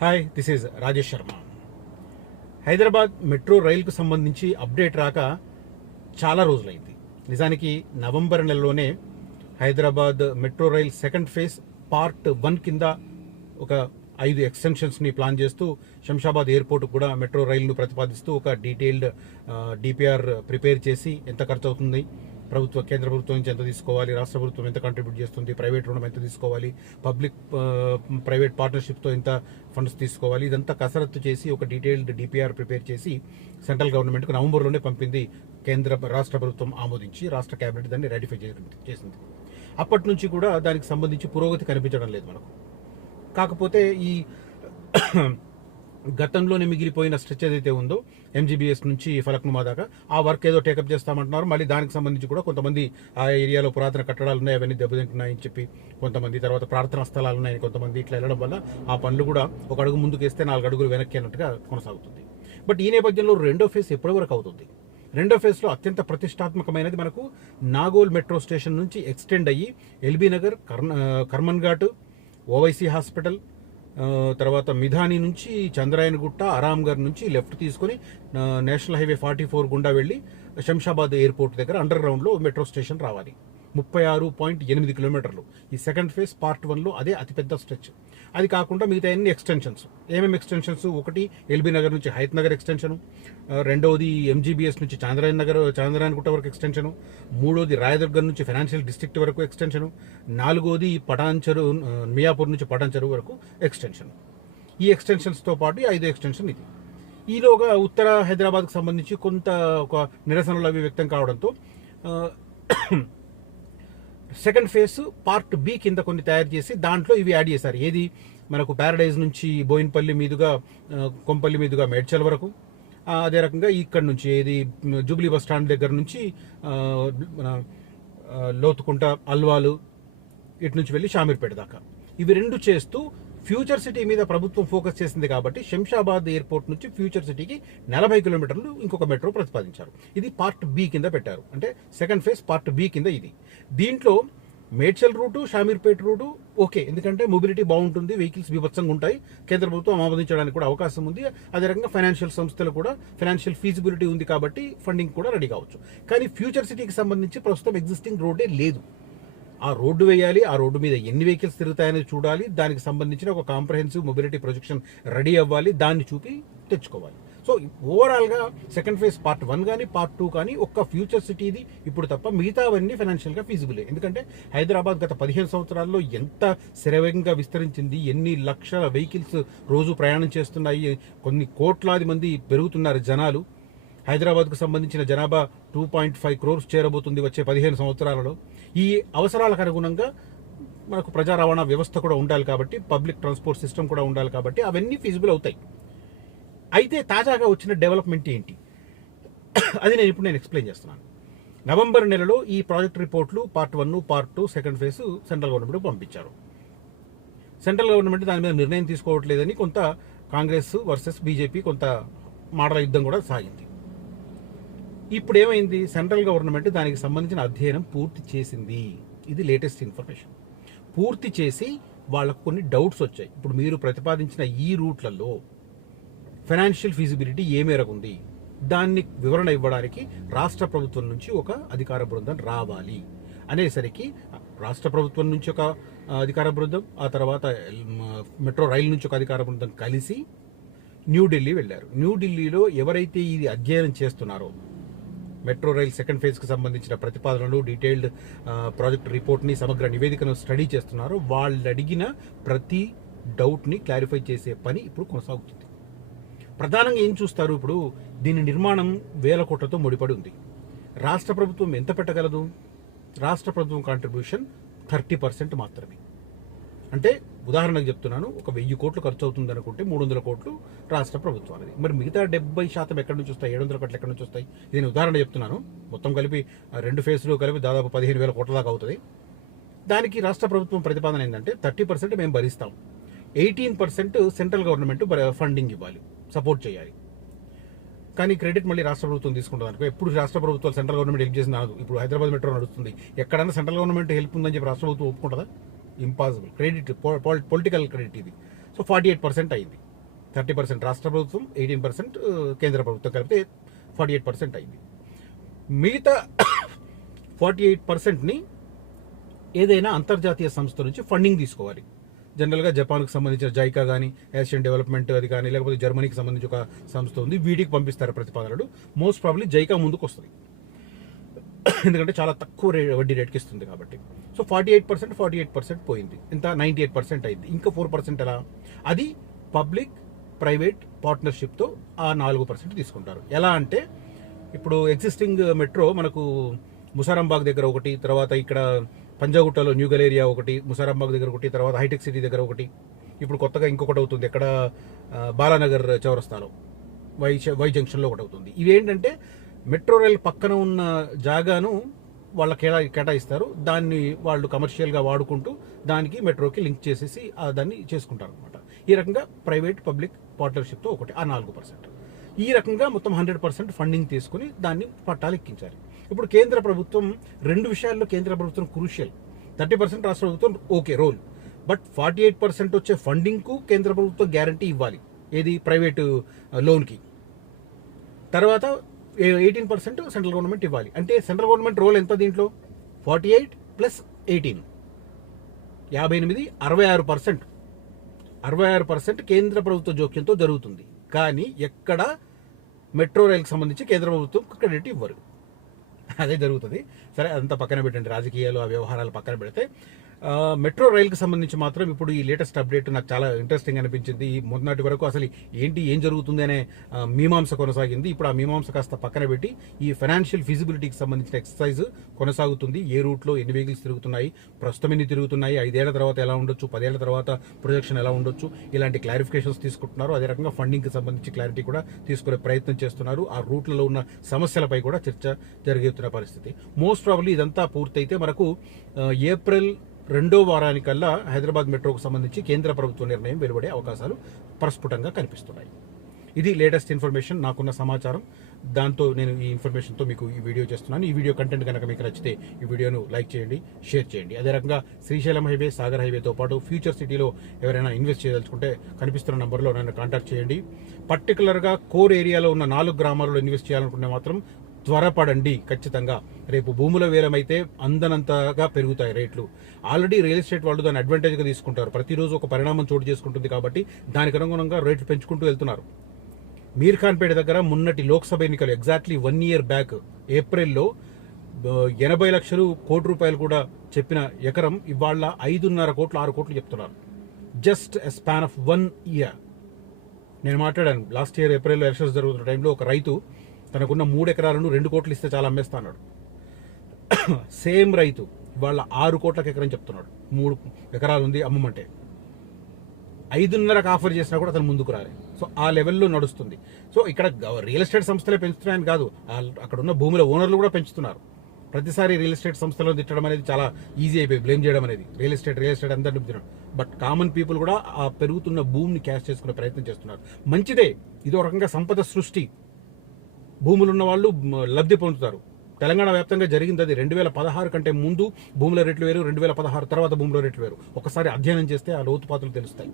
Hi, this is Rajesh Sharma. Hyderabad metro రైలుకు సంబంధించి update రాక చాలా రోజులైంది. నిజానికి నవంబర్ నెలలోనే Hyderabad metro rail second phase part 1 కింద ఒక 5 ఎక్స్టెన్షన్స్ని ప్లాన్ చేస్తూ శంషాబాద్ ఎయిర్పోర్ట్ కూడా మెట్రో రైలును ప్రతిపాదిస్తూ ఒక డీటెయిల్డ్ డిపిఆర్ ప్రిపేర్ చేసి ఎంత ఖర్చు అవుతుంది, కేంద్ర ప్రభుత్వం నుంచి ఎంత తీసుకోవాలి, రాష్ట్ర ప్రభుత్వం ఎంత కంట్రిబ్యూట్ చేస్తుంది, ప్రైవేట్ రుణం ఎంత తీసుకోవాలి, పబ్లిక్ ప్రైవేట్ పార్ట్నర్షిప్తో ఎంత ఫండ్స్ తీసుకోవాలి, ఇదంతా కసరత్తు చేసి ఒక డీటెయిల్డ్ డిపిఆర్ ప్రిపేర్ చేసి సెంట్రల్ గవర్నమెంట్కు నవంబర్లోనే పంపింది. రాష్ట్ర ప్రభుత్వం ఆమోదించి రాష్ట్ర కేబినెట్ దాన్ని రాటిఫై చేసింది. అప్పటి నుంచి కూడా దానికి సంబంధించి పురోగతి కనిపించడం లేదు మనకు. కాకపోతే ఈ గతంలోనే మిగిలిపోయిన స్ట్రెచ్ ఏదైతే ఉందో ఎంజీబీఎస్ నుంచి ఫలక్నుమా దాకా ఆ వర్క్ ఏదో టేకప్ చేస్తామంటున్నారు. మళ్ళీ దానికి సంబంధించి కూడా కొంతమంది ఆ ఏరియాలో పురాతన కట్టడాలు ఉన్నాయి, అవన్నీ దెబ్బతింటున్నాయని చెప్పి కొంతమంది, తర్వాత ప్రార్థనా స్థలాలు ఉన్నాయని కొంతమంది, ఇట్లా వెళ్ళడం వల్ల ఆ పనులు కూడా ఒక అడుగు ముందుకు వేస్తే 4 అడుగులు వెనక్కి అన్నట్టుగా కొనసాగుతుంది. బట్ ఈ నేపథ్యంలో రెండో ఫేజ్ ఎప్పటి వరకు అవుతుంది? రెండో ఫేజ్లో అత్యంత ప్రతిష్టాత్మకమైనది మనకు నాగోల్ మెట్రో స్టేషన్ నుంచి ఎక్స్టెండ్ అయ్యి ఎల్బీ నగర్, కర్మన్ ఘాట్, ఓవైసీ హాస్పిటల్, తర్వాత మిధాని నుంచి చంద్రాయనగుట్ట, అరామ్గర్ నుంచి లెఫ్ట్ తీసుకొని నేషనల్ హైవే 44 గుండా వెళ్ళి శంషాబాద్ ఎయిర్పోర్ట్ దగ్గర అండర్ గ్రౌండ్లో మెట్రో స్టేషన్ రావాలి. 36.8 కిలోమీటర్లు. ఈ సెకండ్ ఫేజ్ పార్ట్ 1లో అదే అతిపెద్ద స్ట్రెచ్. అది కాకుండా మిగతా అన్ని ఎక్స్టెన్షన్స్. ఏమేమి ఎక్స్టెన్షన్స్? ఒకటి ఎల్బీ నగర్ నుంచి హయత్ నగర్ ఎక్స్టెన్షను, రెండవది ఎంజీబీఎస్ నుంచి చాంద్రాయనగుట్ట వరకు ఎక్స్టెన్షను, మూడోది రాయదుర్గం నుంచి ఫైనాన్షియల్ డిస్ట్రిక్ట్ వరకు ఎక్స్టెన్షను, నాలుగోది మియాపూర్ నుంచి పటాన్ చెరువు వరకు ఎక్స్టెన్షన్. ఈ ఎక్స్టెన్షన్స్తో పాటు 5 ఎక్స్టెన్షన్ ఇది. ఈలోగా ఉత్తర హైదరాబాద్కు సంబంధించి ఒక నిరసనలు అవి వ్యక్తం కావడంతో సెకండ్ ఫేజ్ పార్ట్ బి కింద కొన్ని తయారు చేసి దాంట్లో ఇవి యాడ్ చేశారు. ఏది మనకు ప్యారడైజ్ నుంచి బోయిన్పల్లి మీదుగా, కొంపల్లి మీదుగా మేడ్చల్ వరకు, అదే రకంగా ఇక్కడ నుంచి ఏది జూబ్లీ బస్ స్టాండ్ దగ్గర నుంచి మన లోతుకుంట, అల్వాలు, ఇటు నుంచి వెళ్ళి షామీర్పేట దాకా ఇవి 2 చేస్తూ ఫ్యూచర్ సిటీ మీద ప్రభుత్వం ఫోకస్ చేసింది కాబట్టి శంషాబాద్ ఎయిర్పోర్ట్ నుంచి ఫ్యూచర్ సిటీకి 40 కిలోమీటర్లు ఇంకొక మెట్రో ప్రతిపాదించారు. ఇది పార్ట్ బి కింద పెట్టారు. అంటే సెకండ్ ఫేజ్ పార్ట్ బి కింద ఇది. దీంట్లో Medchal route, Shamirpet route okay, ఎందుకంటే మొబిలిటీ బాగుంటుంది, వెహికల్స్ బీభత్సంగా ఉంటాయి, కేంద్ర ప్రభుత్వం ఆమోదించడానికి కూడా అవకాశం ఉంది. అదే రకంగా ఫైనాన్షియల్ సంస్థలు కూడా ఫైనాన్షియల్ ఫీజిబిలిటీ ఉంది కాబట్టి ఫండింగ్ కూడా రెడీ కావచ్చు. కానీ ఫ్యూచర్ సిటీకి సంబంధించి ప్రస్తుతం ఎగ్జిస్టింగ్ రోడ్డే లేదు. ఆ రోడ్డు వేయాలి, ఆ రోడ్డు మీద ఎన్ని వెహికల్స్ తిరుగుతాయని చూడాలి, దానికి సంబంధించిన ఒక కాంప్రహెన్సివ్ మొబిలిటీ ప్రొజెక్షన్ రెడీ అవ్వాలి, దాన్ని చూపి తెచ్చుకోవాలి. సో ఓవరాల్గా సెకండ్ ఫేజ్ పార్ట్ 1 కానీ పార్ట్ 2 కానీ ఒక్క ఫ్యూచర్ సిటీది ఇప్పుడు తప్ప మిగతావన్నీ ఫైనాన్షియల్గా ఫీజిబులే. ఎందుకంటే హైదరాబాద్ గత 15 సంవత్సరాల్లో ఎంత శరవేగంగా విస్తరించింది, ఎన్ని లక్షల వెహికల్స్ రోజు ప్రయాణం చేస్తున్నాయి, కొన్ని కోట్లాది మంది పెరుగుతున్నారు జనాలు. హైదరాబాద్కు సంబంధించిన జనాభా 2.5 crores చేరబోతుంది వచ్చే 15 సంవత్సరాలలో. ఈ అవసరాలకు అనుగుణంగా మనకు ప్రజా రవాణా వ్యవస్థ కూడా ఉండాలి కాబట్టి, పబ్లిక్ ట్రాన్స్పోర్ట్ సిస్టమ్ కూడా ఉండాలి కాబట్టి అవన్నీ ఫీజిబుల్ అవుతాయి. అయితే తాజాగా వచ్చిన డెవలప్మెంట్ ఏంటి అది నేను ఎక్స్ప్లెయిన్ చేస్తున్నాను. నవంబర్ నెలలో ఈ ప్రాజెక్ట్ రిపోర్ట్లు part 1, part 2 second phase central government పంపించారు. సెంట్రల్ గవర్నమెంట్ దాని మీద నిర్ణయం తీసుకోవట్లేదని కొంత కాంగ్రెస్ వర్సెస్ బీజేపీ కొంత మాటల యుద్ధం కూడా సాగింది. ఇప్పుడు ఏమైంది? సెంట్రల్ గవర్నమెంట్ దానికి సంబంధించిన అధ్యయనం పూర్తి చేసింది. ఇది లేటెస్ట్ ఇన్ఫర్మేషన్. పూర్తి చేసి వాళ్ళకు కొన్ని డౌట్స్ వచ్చాయి. ఇప్పుడు మీరు ప్రతిపాదించిన ఈ రూట్లలో ఫైనాన్షియల్ ఫీజిబిలిటీ ఏ మేరకు ఉంది, దాన్ని వివరణ ఇవ్వడానికి రాష్ట్ర ప్రభుత్వం నుంచి ఒక అధికార బృందం రావాలి అనేసరికి రాష్ట్ర ప్రభుత్వం నుంచి ఒక అధికార బృందం, ఆ తర్వాత మెట్రో రైలు నుంచి ఒక అధికార బృందం కలిసి న్యూఢిల్లీ వెళ్ళారు. న్యూఢిల్లీలో ఎవరైతే ఇది అధ్యయనం చేస్తున్నారో, మెట్రో రైల్ సెకండ్ ఫేజ్కి సంబంధించిన ప్రతిపాదనలు, డీటెయిల్డ్ ప్రాజెక్ట్ రిపోర్ట్ని, సమగ్ర నివేదికను స్టడీ చేస్తున్నారో వాళ్ళు అడిగిన ప్రతి డౌట్ని క్లారిఫై చేసే పని ఇప్పుడు కొనసాగుతుంది. ప్రధానంగా ఏం చూస్తారు? ఇప్పుడు దీని నిర్మాణం 1000 కోట్లతో ముడిపడి ఉంది. రాష్ట్ర ప్రభుత్వం ఎంత పెట్టగలదు? రాష్ట్ర ప్రభుత్వం కాంట్రిబ్యూషన్ 30% మాత్రమే. అంటే ఉదాహరణకు చెప్తున్నాను, ఒక 1000 కోట్లు ఖర్చు అవుతుంది అనుకుంటే 300 కోట్లు రాష్ట్ర ప్రభుత్వానికి. మరి మిగతా 70% ఎక్కడి నుంచి వస్తాయి? 700 కోట్లు ఎక్కడి నుంచి వస్తాయి? ఇది నేను ఉదాహరణ చెప్తున్నాను. మొత్తం కలిపి 2 ఫేజ్లు కలిపి దాదాపు 15,000 కోట్ల దాకా అవుతుంది. దానికి రాష్ట్ర ప్రభుత్వం ప్రతిపాదన ఏంటంటే 30% మేము భరిస్తాం, 18% సెంట్రల్ గవర్నమెంట్ ఫండింగ్ ఇవ్వాలి, సపోర్ట్ చేయాలి. కానీ క్రెడిట్ మళ్ళీ రాష్ట్ర ప్రభుత్వం తీసుకుంటుంది అనుకో. ఎప్పుడు రాష్ట్ర ప్రభుత్వాలు సెంట్రల్ గవర్నమెంట్ హెల్ప్ చేసింది అనదు. ఇప్పుడు హైదరాబాద్ మెట్రో నడుస్తుంది, ఎక్కడైనా సెంట్రల్ గవర్నమెంట్ హెల్ప్ ఉందని చెప్పి రాష్ట్ర ప్రభుత్వం ఒప్పుకుంటుందా? ఇంపాసిబుల్. క్రెడిట్ పొలిటికల్ క్రెడిట్ ఇది. సో 48% అయింది. 30% రాష్ట్ర ప్రభుత్వం, 18% కేంద్ర ప్రభుత్వం కలిపితే 48% అయింది. మిగతా 48%ని ఏదైనా అంతర్జాతీయ సంస్థ నుంచి ఫండింగ్ తీసుకోవాలి. జనరల్గా జపాన్కి సంబంధించిన జైకా కానీ, ఏషియన్ డెవలప్మెంట్ అది కానీ, లేకపోతే జర్మనీకి సంబంధించి ఒక సంస్థ ఉంది, వీటికి పంపిస్తారు ప్రతిపాదనలు. మోస్ట్ ప్రాబ్లీ జైకా ముందుకు వస్తుంది, ఎందుకంటే చాలా తక్కువ వడ్డీ రేట్కి ఇస్తుంది కాబట్టి. సో 48% పోయింది, ఇంత 98% అయింది. ఇంకా 4% ఎలా? అది పబ్లిక్ ప్రైవేట్ పార్ట్నర్షిప్తో ఆ 4% తీసుకుంటారు. ఎలా అంటే ఇప్పుడు ఎగ్జిస్టింగ్ మెట్రో మనకు ముసారాంబాగ్ దగ్గర ఒకటి, తర్వాత ఇక్కడ పంజాగుట్టలో న్యూ గలేరియా ఒకటి, ముసారాంబాగ్ దగ్గర ఒకటి, తర్వాత హైటెక్ సిటీ దగ్గర ఒకటి, ఇప్పుడు కొత్తగా ఇంకొకటి అవుతుంది ఎక్కడ బాలానగర్ చౌరస్తాలో వై జంక్షన్లో ఒకటి అవుతుంది. ఇవేంటంటే మెట్రో రైల్ పక్కన ఉన్న జాగాను వాళ్ళ కేటాయిస్తారు, దాన్ని వాళ్ళు కమర్షియల్గా వాడుకుంటూ దానికి మెట్రోకి లింక్ చేసేసి దాన్ని చేసుకుంటారు అనమాట. ఈ రకంగా ప్రైవేట్ పబ్లిక్ పార్ట్నర్షిప్తో ఒకటి ఆ 4%. ఈ రకంగా మొత్తం 100% ఫండింగ్ తీసుకుని దాన్ని పట్టాలు ఎక్కించాలి. ఇప్పుడు కేంద్ర ప్రభుత్వం 2 విషయాల్లో కేంద్ర ప్రభుత్వం క్రూషియల్. 30% రాష్ట్ర ప్రభుత్వం ఓకే రోల్, బట్ 48% వచ్చే ఫండింగ్కు కేంద్ర ప్రభుత్వం గ్యారంటీ ఇవ్వాలి, ఏది ప్రైవేటు లోన్కి. తర్వాత 18% సెంట్రల్ గవర్నమెంట్ ఇవ్వాలి. అంటే సెంట్రల్ గవర్నమెంట్ రోల్ ఎంత దీంట్లో? 48 + 18 58, 66%. 66% కేంద్ర ప్రభుత్వ జోక్యంతో జరుగుతుంది. కానీ ఎక్కడ మెట్రో రైల్కి సంబంధించి కేంద్ర ప్రభుత్వం క్రెడిట్ ఇవ్వరు, అదే జరుగుతుంది. సరే అదంతా పక్కన పెట్టండి, రాజకీయాలు ఆ వ్యవహారాలు పక్కన పెడితే మెట్రో రైల్కి సంబంధించి మాత్రం ఇప్పుడు ఈ లేటెస్ట్ అప్డేట్ నాకు చాలా ఇంట్రెస్టింగ్ అనిపించింది. ఈ మొన్నటి వరకు అసలు ఏం జరుగుతుంది అనే మీమాంస కొనసాగింది. ఇప్పుడు ఆ మీమాంస కాస్త పక్కన పెట్టి ఈ ఫైనాన్షియల్ ఫిజిబిలిటీకి సంబంధించిన ఎక్సర్సైజ్ కొనసాగుతుంది. ఏ రూట్లో ఎన్ని వెహికల్స్ తిరుగుతున్నాయి, ప్రస్తుతం ఎన్ని తిరుగుతున్నాయి, 5 ఏళ్ల తర్వాత ఎలా ఉండొచ్చు, 10 ఏళ్ల తర్వాత ప్రొజెక్షన్ ఎలా ఉండొచ్చు, ఇలాంటి క్లారిఫికేషన్స్ తీసుకుంటున్నారు. అదే రకంగా ఫండింగ్కి సంబంధించి క్లారిటీ కూడా తీసుకునే ప్రయత్నం చేస్తున్నారు. ఆ రూట్లలో ఉన్న సమస్యలపై కూడా చర్చ జరుగుతున్న పరిస్థితి. మోస్ట్ ప్రాబబ్లీ ఇదంతా పూర్తయితే మనకు ఏప్రిల్ 2వ వారానికల్లా హైదరాబాద్ మెట్రోకు సంబంధించి కేంద్ర ప్రభుత్వ నిర్ణయం వెలువడే అవకాశాలు ప్రస్ఫుటంగా కనిపిస్తున్నాయి. ఇది లేటెస్ట్ ఇన్ఫర్మేషన్, నాకున్న సమాచారం. దాంతో నేను ఈ ఇన్ఫర్మేషన్తో మీకు ఈ వీడియో చేస్తున్నాను. ఈ వీడియో కంటెంట్ కనుక మీకు నచ్చితే ఈ వీడియోను లైక్ చేయండి, షేర్ చేయండి. అదే రకంగా శ్రీశైలం హైవే, సాగర్ హైవేతో పాటు ఫ్యూచర్ సిటీలో ఎవరైనా ఇన్వెస్ట్ చేయదలుచుకుంటే కనిపిస్తున్న నంబర్లో నన్ను కాంటాక్ట్ చేయండి. పర్టికులర్గా కోర్ ఏరియాలో ఉన్న 4 గ్రామాలలో ఇన్వెస్ట్ చేయాలనుకుంటే మాత్రం త్వరపడండి. ఖచ్చితంగా రేపు భూముల వేలమైతే అందనంతగా పెరుగుతాయి రేట్లు. ఆల్రెడీ రియల్ ఎస్టేట్ వాళ్ళు దాన్ని అడ్వాంటేజ్గా తీసుకుంటారు. ప్రతిరోజు ఒక పరిణామం చోటు చేసుకుంటుంది కాబట్టి దానికి అనుగుణంగా రేట్లు పెంచుకుంటూ వెళ్తున్నారు. మీర్ ఖాన్పేట దగ్గర మొన్నటి లోక్సభ ఎన్నికలు ఎగ్జాక్ట్లీ 1 year బ్యాక్ ఏప్రిల్లో 80 లక్షలు, ₹1 కోటి కూడా చెప్పిన ఎకరం ఇవాళ 5.5 కోట్లు, 6 కోట్లు చెప్తున్నారు. Just a span of 1 year. నేను మాట్లాడాను లాస్ట్ ఇయర్ ఏప్రిల్లో ఎలక్షన్స్ జరుగుతున్న టైంలో ఒక రైతు తనకున్న 3 ఎకరాలను 2 కోట్లు ఇస్తే చాలా అమ్మేస్తా అన్నాడు. సేమ్ రైతు ఇవాళ 6 కోట్లకు ఎకరం చెప్తున్నాడు. 3 ఎకరాలు ఉంది అమ్మమంటే 5.5కి ఆఫర్ చేసినా కూడా అతను ముందుకు రాలి. సో ఆ లెవెల్లో నడుస్తుంది. సో ఇక్కడ రియల్ ఎస్టేట్ సంస్థలే పెంచుతున్నాయని కాదు, అక్కడ ఉన్న భూముల ఓనర్లు కూడా పెంచుతున్నారు. ప్రతిసారి రియల్ ఎస్టేట్ సంస్థలో తిట్టడం అనేది చాలా ఈజీ అయిపోయి, బ్లేమ్ చేయడం అనేది. రియల్ ఎస్టేట్ అందరినీ తినడం. బట్ కామన్ పీపుల్ కూడా ఆ పెరుగుతున్న భూమిని క్యాష్ చేసుకునే ప్రయత్నం చేస్తున్నారు. మంచిదే, ఇదో రకంగా సంపద సృష్టి. భూములు ఉన్న వాళ్ళు లబ్ధి పొందుతారు. తెలంగాణ వ్యాప్తంగా జరిగింది అది. 2016 కంటే ముందు భూముల రేట్లు వేరు, 2016 తర్వాత భూముల రేట్లు వేరు. ఒకసారి అధ్యయనం చేస్తే ఆ లోతుపాతులు తెలుస్తాయి.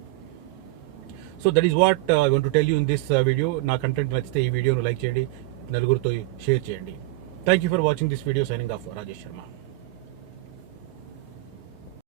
So that is what I want to tell you in this video. నా కంటెంట్ నచ్చితే ఈ వీడియోను లైక్ చేయండి, నలుగురితో షేర్ చేయండి. Thank you for watching this video. Signing off Rajesh Sharma.